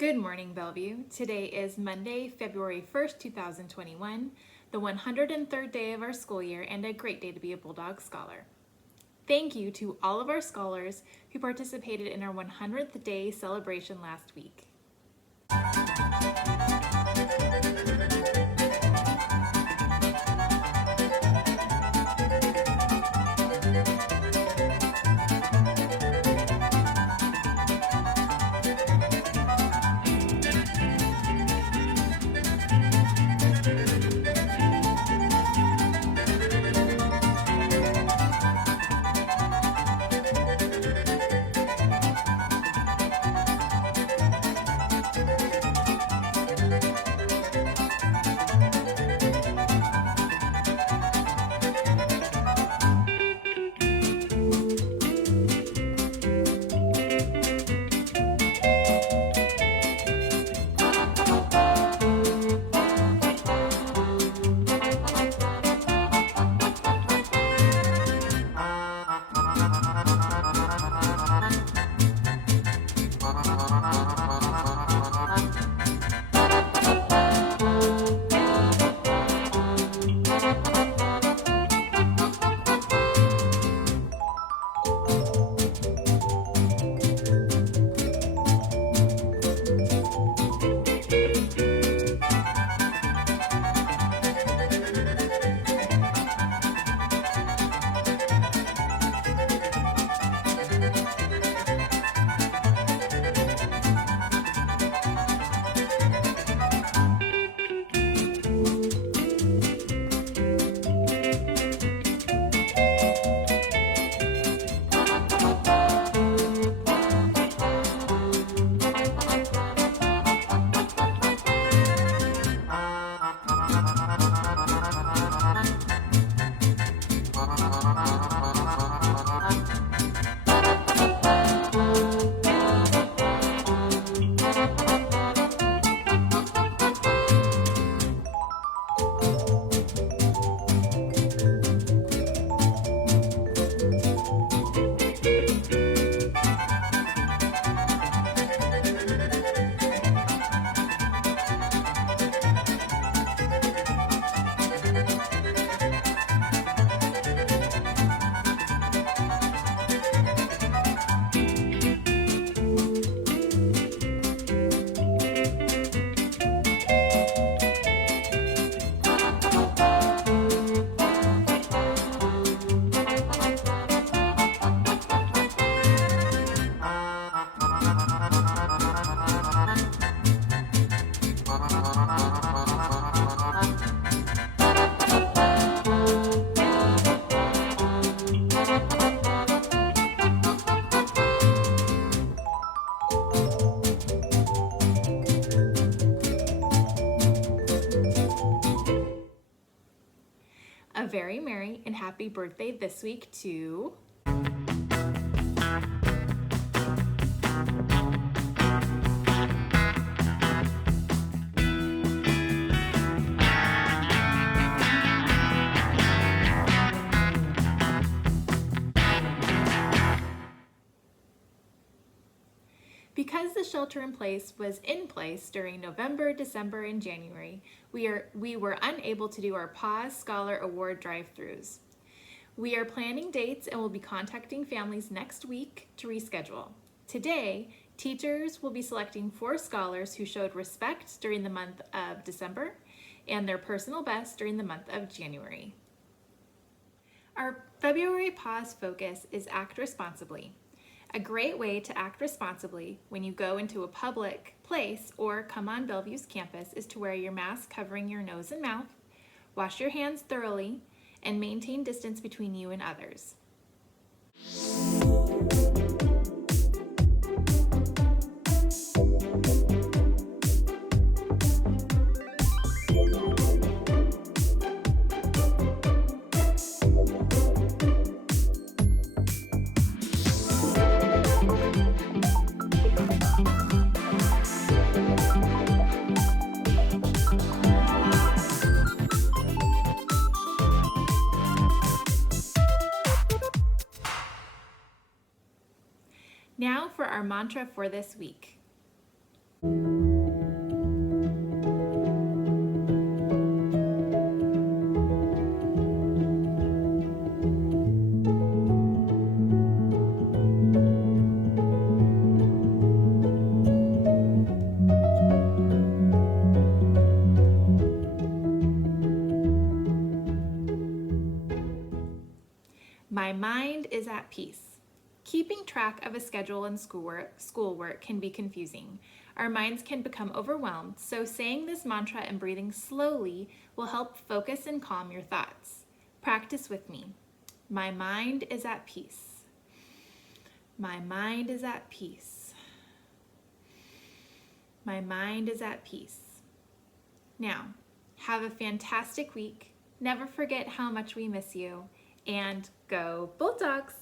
Good morning, Bellevue. Today is Monday, February 1st, 2021, the 103rd day of our school year, and a great day to be a Bulldog Scholar. Thank you to all of our scholars who participated in our 100th day celebration last week. A very merry and happy birthday this week to Because the shelter-in-place was in place during November, December, and January, we were unable to do our Pause Scholar Award drive-thrus. We are planning dates and will be contacting families next week to reschedule. Today, teachers will be selecting 4 scholars who showed respect during the month of December and their personal best during the month of January. Our February Pause focus is Act Responsibly. A great way to act responsibly when you go into a public place or come on Bellevue's campus is to wear your mask covering your nose and mouth, wash your hands thoroughly, and maintain distance between you and others. Now for our mantra for this week. My mind is at peace. Keeping track of a schedule and schoolwork can be confusing. Our minds can become overwhelmed, so saying this mantra and breathing slowly will help focus and calm your thoughts. Practice with me. My mind is at peace. My mind is at peace. My mind is at peace. Now, have a fantastic week. Never forget how much we miss you, and go Bulldogs!